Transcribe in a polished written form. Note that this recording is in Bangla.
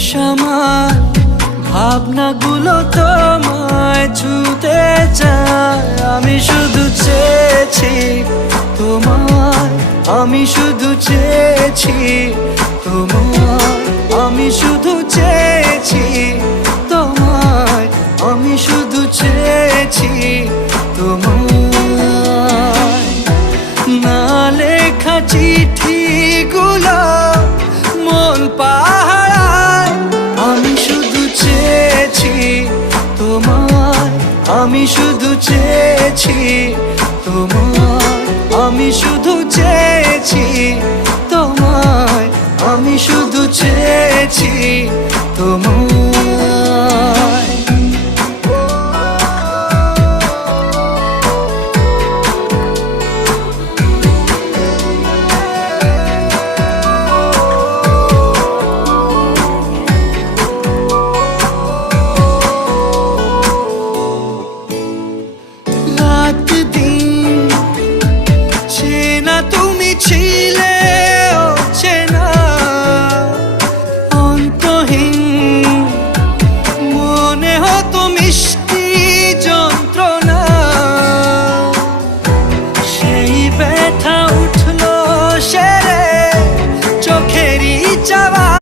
শেষ আমার ভাবনাগুলো তোমায় ছুতে চায়। আমি শুধু চেয়েছি তোমায়, আমি শুধু চেয়েছি তোমায়, আমি শুধু চেয়েছি তোমায়, আমি শুধু চেয়েছি তোমায়। না লেখা চিঠিগুলো মন পাহারায়, আমি শুধু চেয়েছি তোমায়, আমি শুধু চেয়েছি তোমায়, আমি শুধু